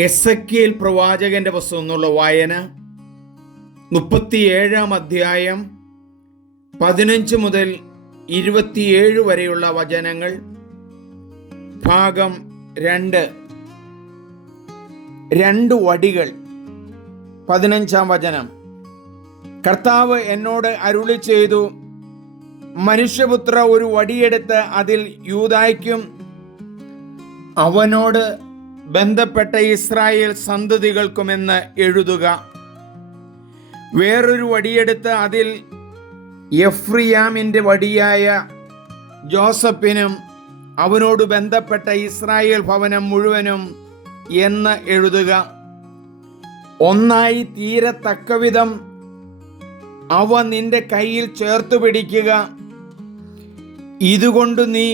Ezekiel പ്രവാചകന്റെ പുസ്തകം എന്നുള്ള വായന 37-ാം അധ്യായം 15 മുതൽ 27 വരെയുള്ള വചനങ്ങൾ. ഭാഗം 2 വടികൾ. 15-ാം വചനം. കർത്താവ് എന്നോട് അരുളി ചെയ്തു, മനുഷ്യപുത്ര, ഒരു വടിയെടുത്ത് അതിൽ യൂദായ്ക്കും അവനോട് ബന്ധപ്പെട്ട ഇസ്രായേൽ സന്തതികൾക്കുമെന്ന് എഴുതുക. വേറൊരു വടിയെടുത്ത് അതിൽ എഫ്രയാമിൻ്റെ വടിയായ ജോസഫിനും അവനോട് ബന്ധപ്പെട്ട ഇസ്രായേൽ ഭവനം മുഴുവനും എന്ന് എഴുതുക. ഒന്നായി തീരത്തക്കവിധം അവ നിന്റെ കയ്യിൽ ചേർത്തു പിടിക്കുക. ഇതുകൊണ്ട് നീ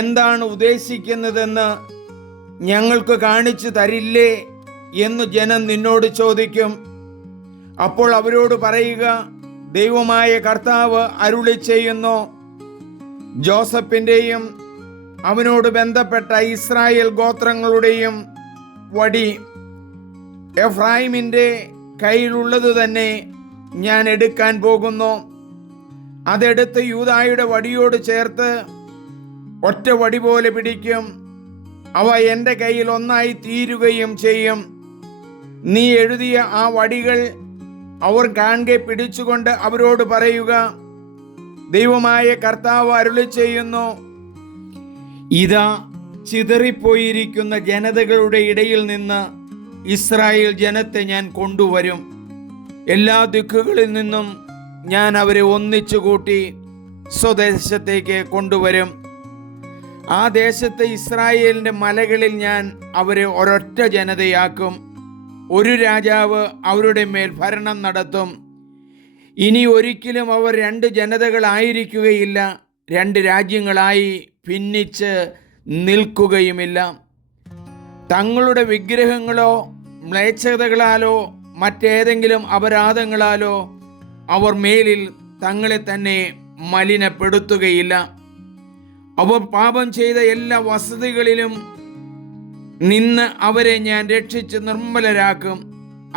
എന്താണ് ഉദ്ദേശിക്കുന്നതെന്ന് ഞങ്ങൾക്ക് കാണിച്ചു തരില്ലേ എന്ന് ജനം നിന്നോട് ചോദിക്കും. അപ്പോൾ അവരോട് പറയുക, ദൈവമായ കർത്താവ് അരുളി ചെയ്യുന്നു, ജോസഫിൻ്റെയും അവനോട് ബന്ധപ്പെട്ട ഇസ്രായേൽ ഗോത്രങ്ങളുടെയും വടി എഫ്രൈമിൻ്റെ കയ്യിലുള്ളത് തന്നെ ഞാൻ എടുക്കാൻ പോകുന്നു. അതെടുത്ത് യൂദായുടെ വടിയോട് ചേർത്ത് ഒറ്റ വടി പോലെ പിടിക്കും. അവ എൻ്റെ കയ്യിൽ ഒന്നായി തീരുകയും ചെയ്യും. നീ എഴുതിയ ആ വടികൾ അവർ കാണെ പിടിച്ചുകൊണ്ട് അവരോട് പറയുക, ദൈവമായ കർത്താവ് അരുളി ചെയ്യുന്നു, ഇതാ ചിതറിപ്പോയിരിക്കുന്ന ജനതകളുടെ ഇടയിൽ നിന്ന് ഇസ്രായേൽ ജനത്തെ ഞാൻ കൊണ്ടുവരും. എല്ലാ ദിക്കുകളിൽ നിന്നും ഞാൻ അവരെ ഒന്നിച്ചു കൂട്ടി സ്വദേശത്തേക്ക് കൊണ്ടുവരും. ആ ദേശത്തെ ഇസ്രായേലിൻ്റെ മലകളിൽ ഞാൻ അവരെ ഒരൊറ്റ ജനതയാക്കും. ഒരു രാജാവ് അവരുടെ മേൽ ഭരണം നടത്തും. ഇനി ഒരിക്കലും അവർ 2 ജനതകളായിരിക്കുകയില്ല, 2 രാജ്യങ്ങളായി ഭിന്നിച്ച് നിൽക്കുകയുമില്ല. തങ്ങളുടെ വിഗ്രഹങ്ങളോ മ്ലേച്ഛതകളാലോ മറ്റേതെങ്കിലും അപരാധങ്ങളാലോ അവർ മേലിൽ തങ്ങളെ തന്നെ മലിനപ്പെടുത്തുകയില്ല. അവർ പാപം ചെയ്ത എല്ലാ വസതികളിലും നിന്ന് അവരെ ഞാൻ രക്ഷിച്ച് നിർമ്മലരാക്കും.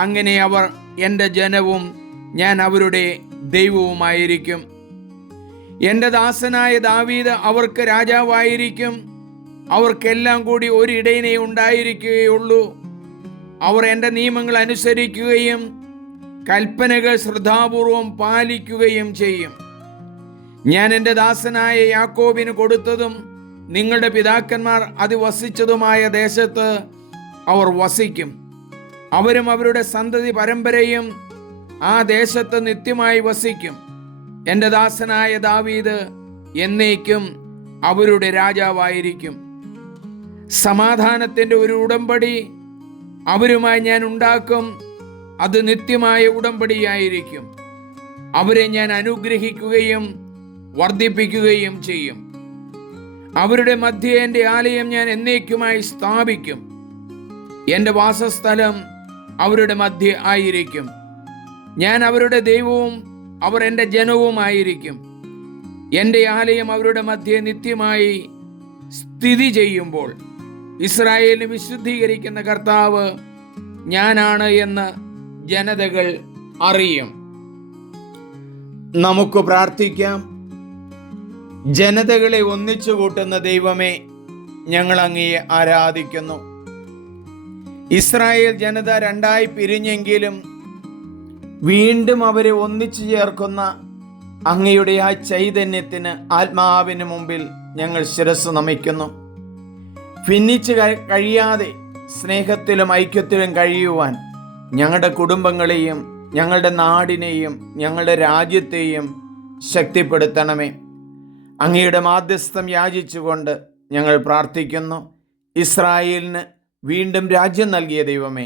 അങ്ങനെ അവർ എൻ്റെ ജനവും ഞാൻ അവരുടെ ദൈവവുമായിരിക്കും. എൻ്റെ ദാസനായ ദാവീദ് അവർക്ക് രാജാവായിരിക്കും. അവർക്കെല്ലാം കൂടി ഒരു ഇടയനേ ഉണ്ടായിരിക്കുകയുള്ളൂ. അവർ എൻ്റെ നിയമങ്ങൾ അനുസരിക്കുകയും കൽപ്പനകൾ ശ്രദ്ധാപൂർവം പാലിക്കുകയും ചെയ്യും. ഞാൻ എൻ്റെ ദാസനായ യാക്കോബിന് കൊടുത്തതും നിങ്ങളുടെ പിതാക്കന്മാർ അധിവസിച്ചതുമായ ദേശത്ത് അവർ വസിക്കും. അവരും അവരുടെ സന്തതി പരമ്പരയും ആ ദേശത്ത് നിത്യമായി വസിക്കും. എൻ്റെ ദാസനായ ദാവീദ് എന്നേക്കും അവരുടെ രാജാവായിരിക്കും. സമാധാനത്തിൻ്റെ ഒരു ഉടമ്പടി അവരുമായി ഞാൻ ഉണ്ടാക്കും. അത് നിത്യമായ ഉടമ്പടിയായിരിക്കും. അവരെ ഞാൻ അനുഗ്രഹിക്കുകയും വർദ്ധിപ്പിക്കുകയും ചെയ്യും. അവരുടെ മധ്യേ എൻ്റെ ആലയം ഞാൻ എന്നേക്കുമായി സ്ഥാപിക്കും. എൻ്റെ വാസസ്ഥലം അവരുടെ മധ്യേ ആയിരിക്കും. ഞാൻ അവരുടെ ദൈവവും അവർ എൻ്റെ ജനവുമായിരിക്കും. എൻ്റെ ആലയം അവരുടെ മധ്യേ നിത്യമായി സ്ഥിതി ചെയ്യുമ്പോൾ ഇസ്രായേലിനെ വിശുദ്ധീകരിക്കുന്ന കർത്താവ് ഞാനാണ് എന്ന് ജനതകൾ അറിയും. നമുക്ക് പ്രാർത്ഥിക്കാം. ജനതകളെ ഒന്നിച്ചു കൂട്ടുന്ന ദൈവമേ, ഞങ്ങൾ അങ്ങയെ ആരാധിക്കുന്നു. ഇസ്രായേൽ ജനത 2ആയി പിരിഞ്ഞെങ്കിലും വീണ്ടും അവരെ ഒന്നിച്ചു ചേർക്കുന്ന അങ്ങയുടെ ആ ചൈതന്യത്തിന്, ആത്മാവിന് മുമ്പിൽ ഞങ്ങൾ ശിരസ്സ് നമിക്കുന്നു. ഭിന്നിച്ച് കഴിയാതെ സ്നേഹത്തിലും ഐക്യത്തിലും കഴിയുവാൻ ഞങ്ങളുടെ കുടുംബങ്ങളെയും ഞങ്ങളുടെ നാടിനെയും ഞങ്ങളുടെ രാജ്യത്തെയും ശക്തിപ്പെടുത്തണമേ. അങ്ങയുടെ മാധ്യസ്ഥം യാചിച്ചുകൊണ്ട് ഞങ്ങൾ പ്രാർത്ഥിക്കുന്നു. ഇസ്രായേലിന് വീണ്ടും രാജ്യം നൽകിയ ദൈവമേ,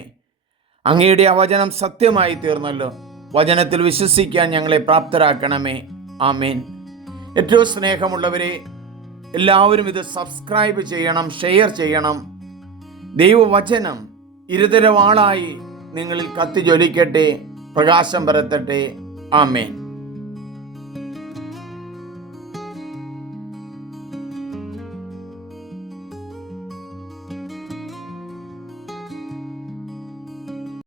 അങ്ങയുടെ ആ വചനം സത്യമായി തീർന്നല്ലോ. വചനത്തിൽ വിശ്വസിക്കാൻ ഞങ്ങളെ പ്രാപ്തരാക്കണമേ. ആമേൻ. ഏറ്റവും സ്നേഹമുള്ളവരെ, എല്ലാവരും ഇത് സബ്സ്ക്രൈബ് ചെയ്യണം, ഷെയർ ചെയ്യണം. ദൈവവചനം ഇരുതരവാളായി നിങ്ങളിൽ കത്തിജ്വലിക്കട്ടെ, പ്രകാശം പരത്തട്ടെ. ആമേൻ.